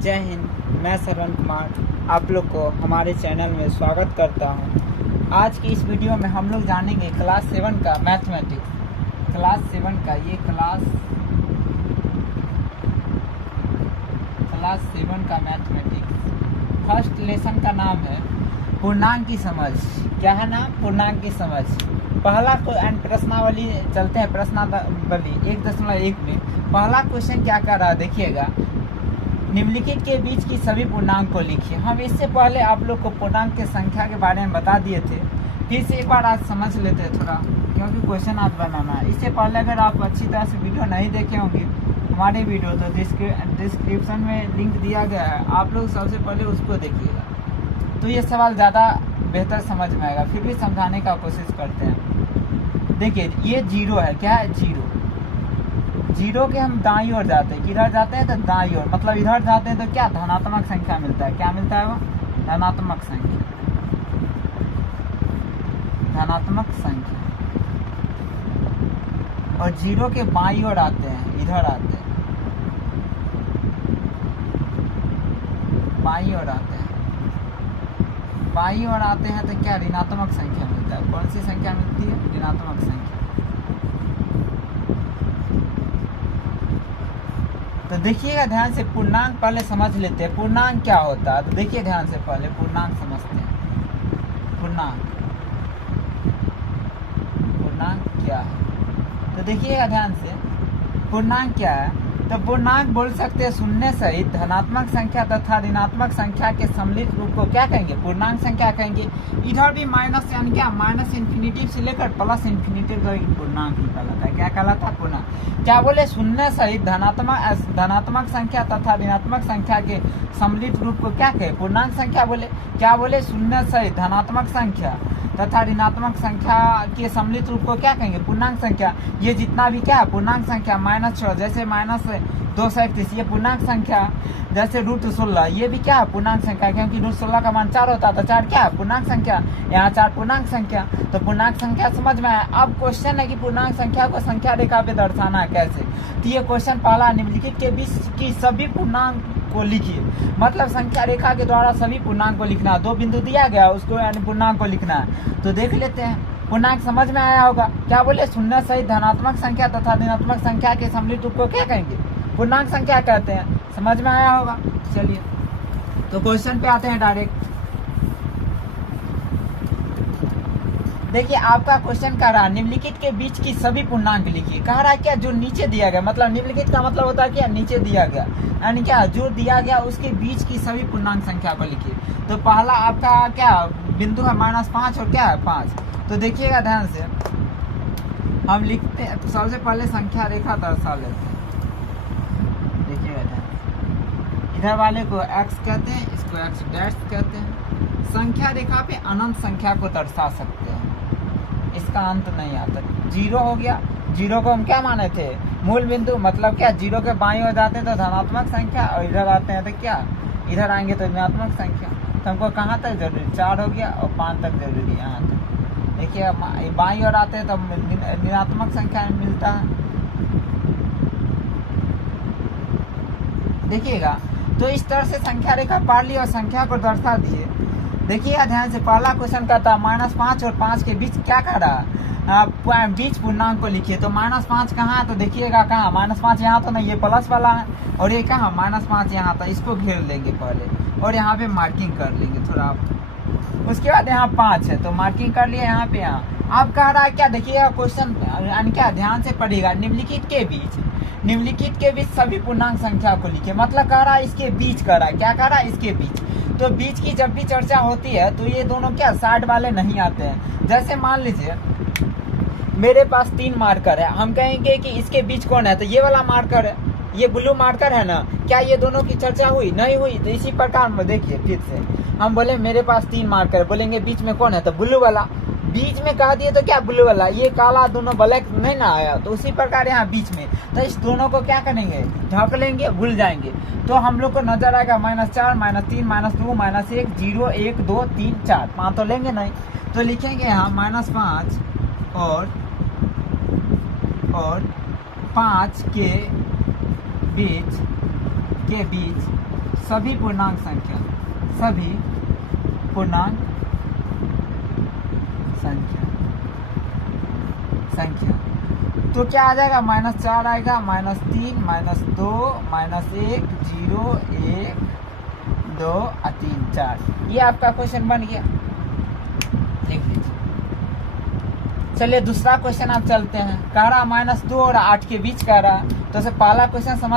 जय हिंद। मैं श्रवण कुमार आप लोग को हमारे चैनल में स्वागत करता हूं। आज की इस वीडियो में हम लोग जानेंगे क्लास 7 का मैथमेटिक्स। क्लास 7 का ये क्लास 7 का मैथमेटिक्स फर्स्ट लेसन का नाम है पूर्णांक की समझ। क्या है नाम? पूर्णांक की समझ। पहला प्रश्नावली चलते हैं। प्रश्नावली 1.1 में पहला क्वेश्चन क्या कर रहा है देखिएगा। निम्नलिखित के बीच की सभी पूर्णांक को लिखिए। हम इससे पहले आप लोग को पूर्णांक की संख्या के बारे में बता दिए थे, फिर से एक बार आज समझ लेते हैं थोड़ा, क्योंकि क्वेश्चन आज बनाना है। इससे पहले अगर आप अच्छी तरह से वीडियो नहीं देखे होंगे हमारे वीडियो, तो डिस्क्रिप्शन में लिंक दिया गया है, आप लोग सबसे पहले उसको देखिएगा, तो ये सवाल ज़्यादा बेहतर समझ में आएगा। फिर भी समझाने का कोशिश करते हैं। देखिए ये जीरो है। क्या है? जीरो के हम दाईं ओर जाते हैं। किधर जाते हैं? तो दाईं ओर, मतलब इधर जाते हैं तो क्या धनात्मक संख्या मिलता है। क्या मिलता है? वो धनात्मक संख्या। धनात्मक संख्या। और जीरो के बाईं ओर आते हैं, इधर आते हैं, बाईं ओर आते हैं। बाईं ओर आते हैं तो क्या ऋणात्मक संख्या मिलता है। कौन सी संख्या मिलती है? ऋणात्मक संख्या। तो देखिएगा ध्यान से, पूर्णांक पहले समझ लेते हैं। पूर्णांक क्या होता है तो देखिए ध्यान से, पहले पूर्णांक समझते हैं। पूर्णांक क्या है तो देखिएगा ध्यान से, पूर्णांक क्या है तो पूर्णांक बोल सकते हैं शून्य सहित धनात्मक संख्या तथा ऋणात्मक संख्या के सम्मिलित रूप को क्या कहेंगे? पूर्णांक संख्या कहेंगे। इधर भी माइनस, यानी क्या माइनस इन्फिनिटी से लेकर प्लस इन्फिनिटी तक पूर्णांक ही कहलाता है। क्या कहलाता है? पूर्णांक। क्या बोले? शून्य सहित धनात्मक संख्या तथा ऋणात्मक संख्या के सम्मिलित रूप को क्या कहे? पूर्णांक संख्या बोले। क्या बोले? शून्य सहित धनात्मक संख्या तथा ऋणात्मक संख्या के सम्मिलित रूप को क्या कहेंगे? पूर्णांक संख्या। ये जितना भी क्या है पूर्णांक संख्या। -6 जैसे -231 ये पूर्णांक संख्या। जैसे √16 ये भी क्या है? पूर्णांक संख्या, क्योंकि √16 का मान 4 होता है तो 4 क्या है? पूर्णांक संख्या। यहाँ 4 पूर्णांक संख्या। तो पूर्णांक संख्या समझ में आया। अब क्वेश्चन है कि पूर्णांक संख्या को संख्या रेखा पे दर्शाना है कैसे। तो ये क्वेश्चन पहला, निम्नलिखित के बीच की सभी पूर्णांक को लिखिए। मतलब संख्या रेखा के द्वारा सभी पूर्णांक को लिखना है। 2 बिंदु दिया गया उसको, यानी पूर्णांक को लिखना है। तो देख लेते हैं। पूर्णांक समझ में आया होगा। क्या बोले? शून्य सहित धनात्मक संख्या तथा ऋणात्मक संख्या के सम्मिलित रूप को क्या कहेंगे? पूर्णांक संख्या कहते हैं। समझ में आया होगा। चलिए तो क्वेश्चन पे आते हैं डायरेक्ट। देखिए आपका क्वेश्चन कह रहा है निम्नलिखित के बीच की सभी पूर्णांक लिखिए। कह रहा है क्या? जो नीचे दिया गया, मतलब निम्नलिखित का मतलब होता है क्या? नीचे दिया गया, यानी क्या जो दिया गया उसके बीच की सभी पूर्णांक संख्या को लिखिए। तो पहला आपका क्या बिंदु है? -5 और क्या है? 5। तो देखिएगा ध्यान से, हम लिखते हैं तो सबसे पहले संख्या रेखा दर्शा लेते हैं। देखिएगा ध्यान से, इधर वाले को x कहते हैं, इसको x डैश कहते हैं। संख्या रेखा पे अनंत संख्या को दर्शा सकते हैं, इसका अंत नहीं आता। 0 हो गया। 0 को हम क्या माने थे? मूल बिंदु। मतलब क्या 0 के बाईं ओर जाते हैं तो धनात्मक संख्या, और इधर आते हैं तो क्या इधर आएंगे तो ऋणात्मक संख्या। तो हमको कहाँ तक जरूरी? 4 हो गया और 5 तक जरूरी है। यहाँ तक देखिए, बाईं ओर आते हैं तो ऋणात्मक संख्या मिलता है। देखिएगा तो इस तरह से संख्या रेखा पार ली और संख्या को दर्शा दिए। देखिएगा ध्यान से, पहला क्वेश्चन कहता है -5 और 5 के बीच क्या कर रहा है? बीच पूर्णांक को लिखिए। तो -5 कहाँ है? तो देखिएगा कहाँ -5 यहाँ तो नहीं, ये प्लस वाला है। और ये कहाँ -5 यहाँ था, इसको घेर लेंगे पहले और यहाँ पे मार्किंग कर लेंगे थोड़ा। उसके बाद यहाँ 5 है तो मार्किंग कर लिया यहाँ पे। यहाँ अब कह रहा है क्या? देखिएगा क्वेश्चन, यानी क्या ध्यान से पढ़िएगा। निम्नलिखित के बीच सभी पूर्णांक संख्या को लिखिए। मतलब कह रहा है इसके बीच कर रहा है। क्या कह रहा है? इसके बीच। तो बीच की जब भी चर्चा होती है तो ये दोनों क्या साइड वाले नहीं आते हैं। जैसे मान लीजिए मेरे पास 3 मार्कर है, हम कहेंगे कि इसके बीच कौन है? तो ये वाला मार्कर है, ये ब्लू मार्कर है ना। क्या ये दोनों की चर्चा हुई? नहीं हुई। तो इसी प्रकार में देखिए फिर से हम बोले मेरे पास 3 मार्कर, बोलेंगे बीच में कौन है? तो ब्लू वाला। बीच में कह दिए तो क्या ब्लू वाला, ये काला दोनों ब्लैक नहीं ना आया। तो उसी प्रकार यहाँ बीच में, तो इस दोनों को क्या करेंगे? ढक लेंगे, भूल जाएंगे। तो हम लोग को नजर आएगा -4, -3, -2, -1, 0, 1, 2, 3, 4। 5 तो लेंगे नहीं, तो लिखेंगे यहाँ -5 और 5 के बीच सभी पूर्णांक संख्या, सभी पूर्णांक संख्या तो क्या आ जाएगा, -4 आएगा, -3, -2, -1, 0, 1, 2, 3, 4। ये आपका क्वेश्चन बन गया, लिख लीजिए। चलिए दूसरा क्वेश्चन आप चलते हैं। कह रहा -2 और 8 के बीच कह रहा, तो पहला क्वेश्चन समझ